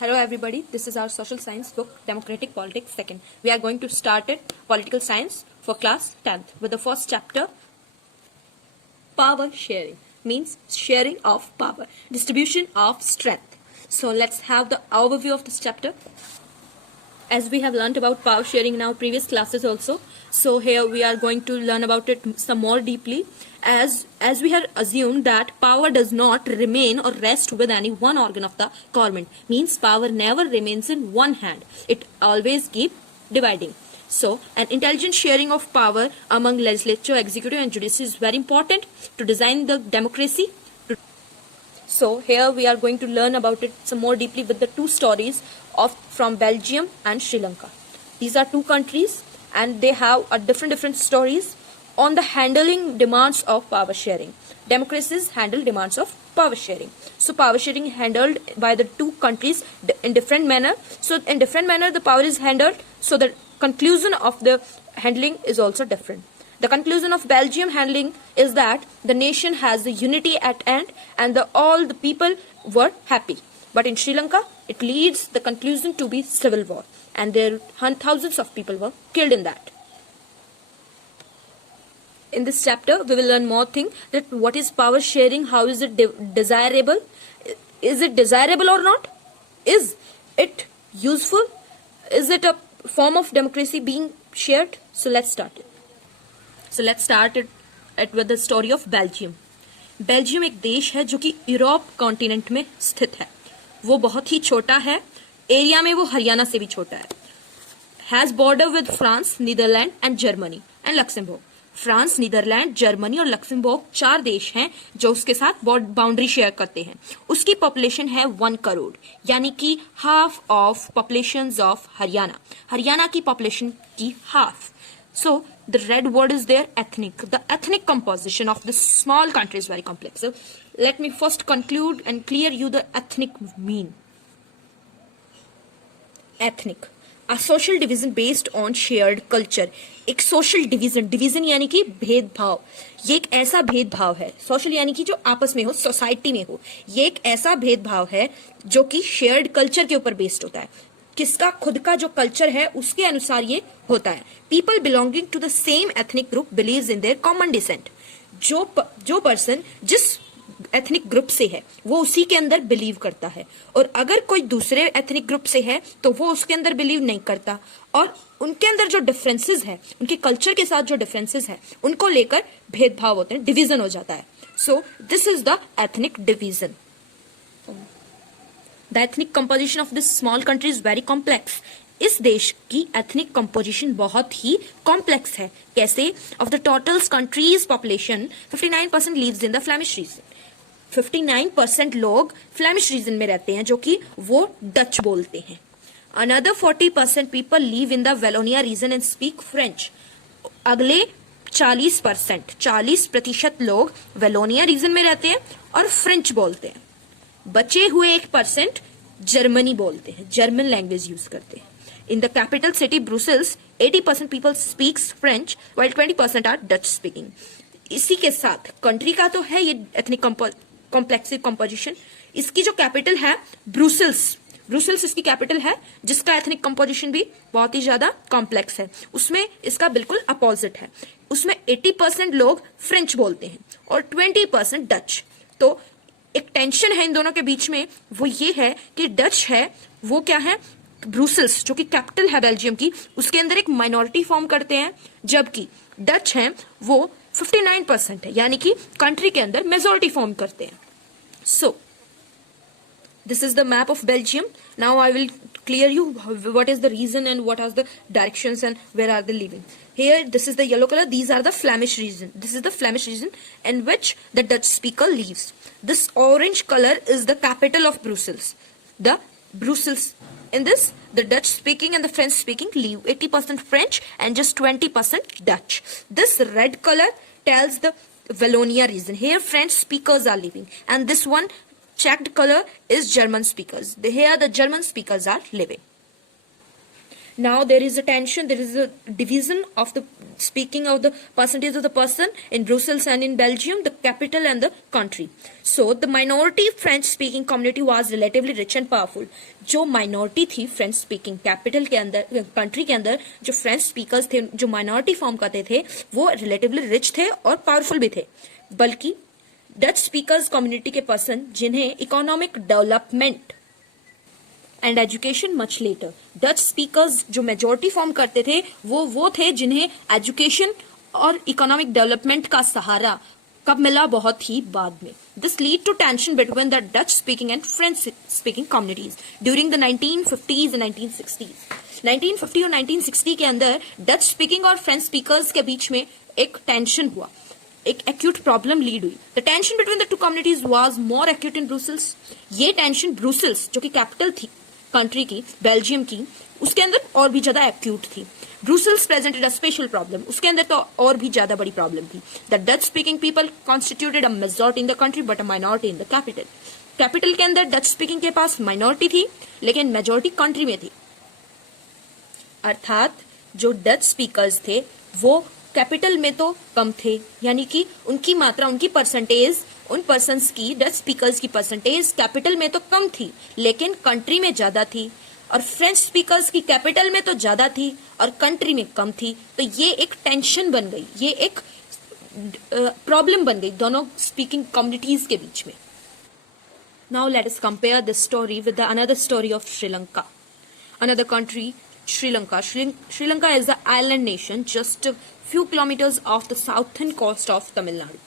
Hello everybody, this is our social science book, Democratic Politics 2nd. We are going to start it, Political Science for class 10th with the first chapter, Power Sharing, means sharing of power, distribution of strength. So let's have the overview of this chapter. As we have learnt about power sharing in our previous classes also, so here we are going to learn about it some more deeply. As we had assumed that power does not remain or rest with any one organ of the government, means power never remains in one hand, it always keeps dividing. So an intelligent sharing of power among legislature, executive and judiciary is very important to design the democracy. So here we are going to learn about it some more deeply with the two stories from Belgium and Sri Lanka. These are two countries and they have a different stories on the handling demands of power sharing. Democracies handle demands of power sharing. So power sharing handled by the two countries in different manner. So in different manner the power is handled. So the conclusion of the handling is also different. The conclusion of Belgium handling is that the nation has the unity at end and all the people were happy. But in Sri Lanka, it leads the conclusion to be civil war and there thousands of people were killed in that. In this chapter, we will learn more things that what is power sharing, how is it desirable, is it desirable or not, is it useful, is it a form of democracy being shared. So let's start it. So let's start it with the story of Belgium. Belgium एक देश है जो कि Europe continent में स्थित है. वो बहुत ही छोटा है, एरिया में वो हरियाणा से भी छोटा है. Has border with France, Netherland and Germany and Luxembourg. France, Netherland, Germany और लक्समबर्ग 4 देश हैं जो उसके साथ बाउंड्री शेयर करते हैं. उसकी पॉपुलेशन है 1 करोड़, यानी कि half of population of Haryana. Haryana की पॉपुलेशन की half. So the red word is there, ethnic. The ethnic composition of this small country is very complex. So let me first conclude and clear you the ethnic mean. Ethnic, a social division based on shared culture. एक social division यानी कि भेदभाव. ये एक ऐसा भेदभाव है, social यानी कि जो आपस में हो, सोसाइटी में हो. ये एक ऐसा भेदभाव है जो कि शेयर्ड कल्चर के ऊपर बेस्ड होता है. किसका खुद का जो कल्चर है उसके अनुसार ये होता है. People belonging to the same ethnic group believes in their common descent. जो पर्सन जिस एथनिक ग्रुप से है वो उसी के अंदर बिलीव करता है, और अगर कोई दूसरे एथनिक ग्रुप से है तो वो उसके अंदर बिलीव नहीं करता, और उनके अंदर जो डिफरेंसेस है, उनके कल्चर के साथ जो डिफरेंसेस है उनको लेकर भेदभाव होते हैं, डिवीजन हो जाता है. So this is the ethnic division. The ethnic composition of this small country is very complex. इस देश की ethnic composition बहुत ही complex है. कैसे? Of the total country's population, 59% lives in the Flemish region. 59% लोग Flemish region में रहते हैं जो कि वो डच बोलते हैं. Another 40% people live in the Wallonia region and speak French. अगले 40% लोग वेलोनिया रीजन में रहते हैं और फ्रेंच बोलते हैं. बचे हुए 1% जर्मनी बोलते हैं, जर्मन लैंग्वेज यूज करते हैं. In the capital city Brussels 80% people speaks French while 20% are Dutch speaking. इसी के साथ कंट्री का तो है ये एथनिक कॉम्प्लेक्सिव कंपोजिशन. इसकी जो कैपिटल है ब्रुसेल्स इसकी कैपिटल है, जिसका एथनिक कंपोजिशन भी बहुत ही ज्यादा कॉम्प्लेक्स है. उसमें इसका बिल्कुल अपोजिट है. उसमें 80% लोग फ्रेंच बोलते हैं और 20% डच. तो एक टेंशन है इन दोनों के बीच में, वो ये है कि डच है वो क्या है, ब्रुसेल्स जो कि कैपिटल है बेल्जियम की, उसके अंदर एक माइनॉरिटी फॉर्म करते हैं, जबकि डच है वो 59% है, यानी कि कंट्री के अंदर मेजॉरिटी फॉर्म करते हैं. सो this is the map of Belgium. Now I will clear you what is the reason and what are the directions and where are they living. Here this is the yellow color, these are the Flemish region. This is the Flemish region in which the Dutch speaker lives. This orange color is the capital of Brussels. The Brussels. In this the Dutch speaking and the French speaking live. 80% French and just 20% Dutch. This red color tells the Wallonia region. Here French speakers are living, and this one checked color is German speakers. Here the German speakers are living. Now there is a tension, there is a division of the speaking of the percentage of the person in Brussels and in Belgium, the capital and the country. So the minority French speaking community was relatively rich and powerful. जो minority थी French speaking capital के अंदर, country के अंदर जो French speakers थे, जो minority form करते थे, वो relatively rich थे और powerful भी थे. बल्कि Dutch speakers community के person जिन्हें economic development and education much later, Dutch speakers जो मेजोरिटी फॉर्म करते थे वो थे जिन्हें एजुकेशन और इकोनॉमिक डेवलपमेंट का सहारा कब मिला, बहुत ही बाद में. This lead to tension between the Dutch speaking and French speaking communities during the 1950s and 1960s. 1950 और 1960 के अंदर डच स्पीकिंग और फ्रेंच स्पीकर्स के बीच में एक टेंशन हुआ, एक एक्यूट प्रॉब्लम लीड हुई. The tension between the two communities was more acute in Brussels. ये टेंशन ब्रुसेल्स जो कि कैपिटल थी कंट्री की, बेल्जियम की, उसके अंदर और भी ज्यादा एक्यूट थी. Brussels presented a special problem, उसके अंदर तो और भी ज्यादा बड़ी प्रॉब्लम थी. The Dutch speaking people constituted a majority in the country but a minority in the capital. Capital के अंदर डच स्पीकिंग के पास माइनॉरिटी थी लेकिन मेजॉरिटी कंट्री में थी. अर्थात जो डच स्पीकर्स थे वो कैपिटल में तो कम थे, यानी कि उनकी मात्रा, उनकी परसेंटेज, उन पर्सन्स की, डच स्पीकर्स की परसेंटेज कैपिटल में तो कम थी लेकिन कंट्री में ज्यादा थी. और फ्रेंच स्पीकर्स की कैपिटल में तो ज्यादा थी और कंट्री में कम थी. तो ये एक टेंशन बन गई, ये एक प्रॉब्लम बन गई दोनों स्पीकिंग कम्युनिटीज के बीच में. Now let us compare this story with another story of Sri Lanka, another country, Sri Lanka. Sri Lanka is the island nation just few kilometers off the southern coast of Tamil Nadu.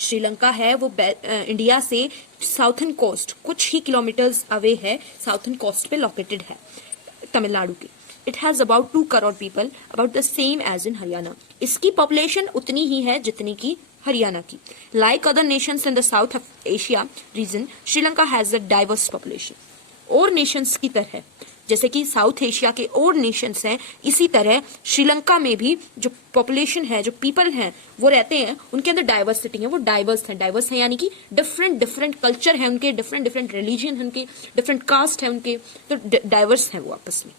Sri Lanka है वो इंडिया से साउथर्न कोस्ट कुछ ही किलोमीटर्स अवे है, southern coast पे located है तमिलनाडु की. It has about 2 crore people, about the same as in Haryana. इसकी पॉपुलेशन उतनी ही है जितनी की हरियाणा की. Like other Nations in the south of Asia region, Sri Lanka has a diverse population. और नेशंस की तरह, जैसे कि साउथ एशिया के और नेशंस हैं, इसी तरह श्रीलंका में भी जो पॉपुलेशन है, जो पीपल हैं वो रहते हैं, उनके अंदर डाइवर्सिटी है, वो डाइवर्स है यानी कि डिफरेंट कल्चर है उनके, डिफरेंट रिलीजन है उनके, डिफरेंट कास्ट है उनके, तो डाइवर्स है वो आपस में.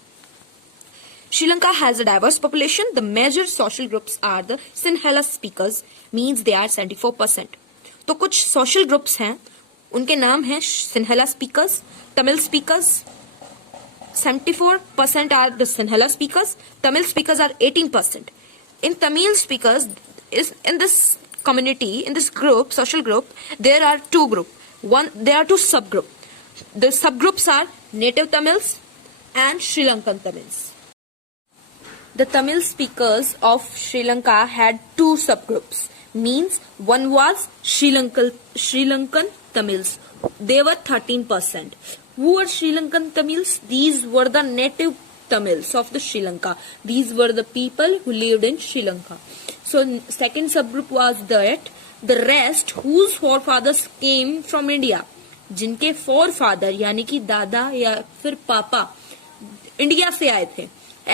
Sri Lanka has a diverse population. The major social groups are the Sinhala speakers, means they are 74%. तो कुछ सोशल ग्रुप्स हैं, उनके नाम है Sinhala speakers, Tamil speakers. 74% are the Sinhala speakers. Tamil speakers are 18%. In Tamil speakers, in this community, in this group, social group, there are there are two subgroups. The subgroups are native Tamils and Sri Lankan Tamils. The Tamil speakers of Sri Lanka had 2 subgroups. Means one was Sri Lankan Tamils. They were 13%. Who were Sri Lankan Tamils? These were the native Tamils of the Sri Lanka. These were the people who lived in Sri Lanka. So second subgroup was that the rest whose forefathers came from India. जिनके forefather यानी कि दादा या फिर पापा India से आए थे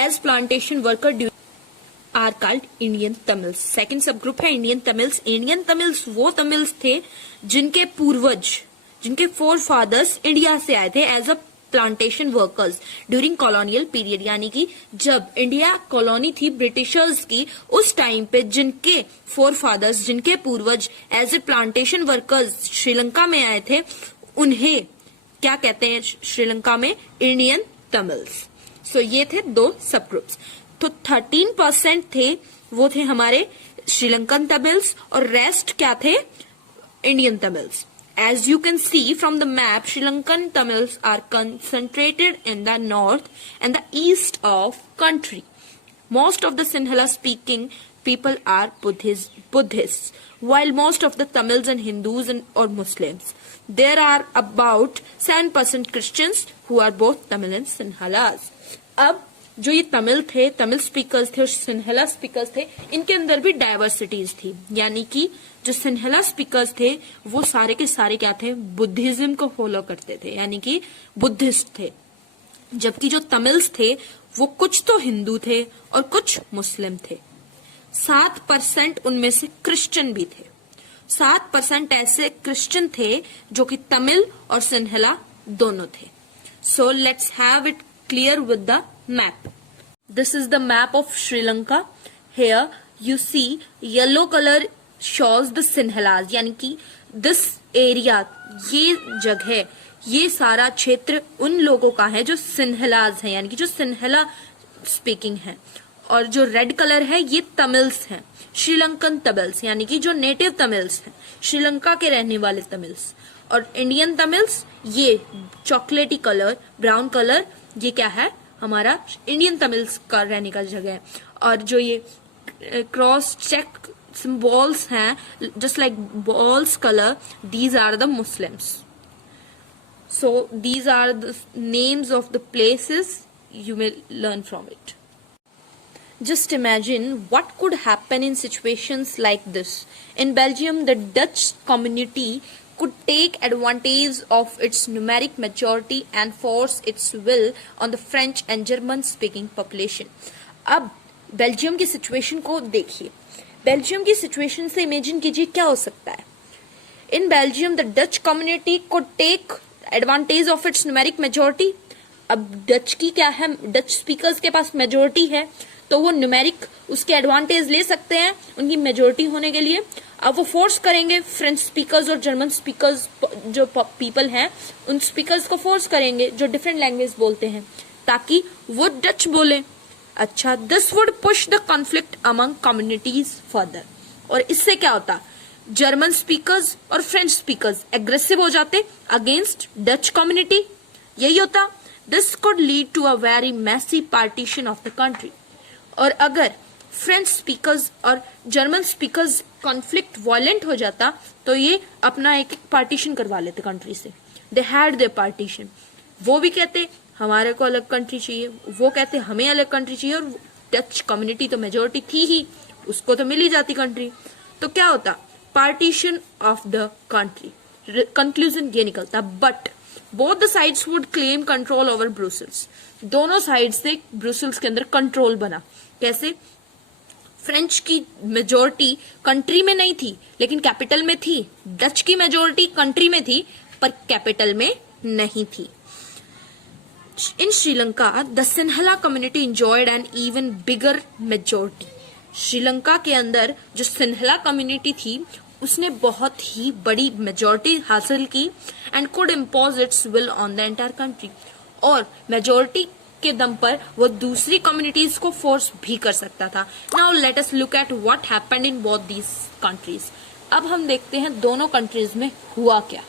as plantation worker are called Indian Tamils. Second subgroup है Indian Tamils. Indian Tamils वो Tamils थे जिनके पूर्वज, जिनके फोर फादर्स इंडिया से आए थे as a plantation workers during colonial period, यानी कि जब इंडिया कॉलोनी थी ब्रिटिशर्स की, उस टाइम पे जिनके फोर फादर्स, जिनके पूर्वज as a plantation workers Sri Lanka में आए थे, उन्हें क्या कहते हैं श्रीलंका में? Indian Tamils. सो ये थे 2 सब ग्रुप्स. तो 13% थे वो थे हमारे श्रीलंकन तमिल्स और रेस्ट क्या थे? Indian Tamils. As you can see from the map, Sri Lankan Tamils are concentrated in the north and the east of country. Most of the Sinhala speaking people are Buddhists, while most of the Tamils and Hindus or Muslims. There are about 7% Christians who are both Tamil and Sinhalas. अब जो ये तमिल थे, Tamil speakers थे और सिन्हेला speakers थे, इनके अंदर भी डाइवर्सिटीज थी. यानी कि जो सिन्हेला स्पीकर्स थे वो सारे के सारे क्या थे? बुद्धिज्म को फॉलो करते थे, यानी कि बुद्धिस्ट थे. जबकि जो तमिल्स थे वो कुछ तो हिंदू थे और कुछ मुस्लिम थे. 7% उनमें से क्रिश्चियन भी थे. 7% ऐसे क्रिश्चियन थे जो कि तमिल और सिन्हेला दोनों थे. So let's have it clear with the map. This is the map of Sri Lanka. Here you see yellow color shows the Sinhalas, यानी कि this area, ये जगह, ये सारा क्षेत्र उन लोगों का है जो सिन्हलाज है, यानी कि जो सिन्हला स्पीकिंग है। और जो रेड कलर है ये तमिल्स हैं, श्रीलंकन तमिल्स, यानी कि जो नेटिव तमिल्स हैं, श्रीलंका के रहने वाले तमिल्स। और इंडियन तमिल्स ये चॉकलेटी कलर, ब्राउन कलर, ये क्या है, हमारा इंडियन तमिल्स का रहने का जगह है। और जो ये क्रॉस चेक सिंबल्स हैं, just like balls colour, these are the Muslims. So these are the names of the places you may learn from it. Just imagine what could happen in situations like this. In Belgium, the Dutch community could take advantage of its numeric majority and force its will on the French and German speaking population. अब Belgium की situation को देखिए। Belgium की situation से imagine कीजिए क्या हो सकता है। In Belgium, the Dutch community could take advantage of its numeric majority. अब डच की क्या है, डच स्पीकर्स के पास मेजोरिटी है, तो वो न्यूमेरिक उसके एडवांटेज ले सकते हैं उनकी मेजोरिटी होने के लिए। अब वो फोर्स करेंगे फ्रेंच स्पीकर्स और जर्मन स्पीकर्स जो पीपल हैं, उन स्पीकर्स को फोर्स करेंगे जो डिफरेंट लैंग्वेज बोलते हैं, ताकि वो डच बोले। अच्छा, this would push the conflict among communities further. और इससे क्या होता, जर्मन स्पीकर्स और फ्रेंच स्पीकर्स एग्रेसिव हो जाते अगेंस्ट डच कम्युनिटी, यही होता। This could lead to a very messy partition of the country. और अगर फ्रेंच स्पीकर्स और जर्मन स्पीकर्स कॉन्फ्लिक्ट वायलेंट हो जाता तो ये अपना एक पार्टीशन करवा लेते कंट्री से। They had there partition. वो भी कहते हमारे को अलग कंट्री चाहिए, वो कहते हमें अलग कंट्री चाहिए, और डच कम्युनिटी तो मेजोरिटी थी ही, उसको तो मिल ही जाती कंट्री। तो क्या होता, partition of the country. Conclusion ये निकलता, but both the sides would claim control over Brussels. दोनों साइड से ब्रुसेल्स के अंदर कंट्रोल बना। कैसे, फ्रेंच की मेजोरिटी कंट्री में नहीं थी लेकिन कैपिटल में थी, डच की मेजोरिटी कंट्री में थी पर कैपिटल में नहीं थी। In Sri Lanka the Sinhala community enjoyed an even bigger majority. Sri Lanka के अंदर जो सिन्हला कम्युनिटी थी उसने बहुत ही बड़ी मेजोरिटी हासिल की and could impose it's will on the entire country. और मेजोरिटी के दम पर वो दूसरी कम्युनिटीज को फोर्स भी कर सकता था। Now let us look at what happened in both these countries. अब हम देखते हैं दोनों कंट्रीज में हुआ क्या।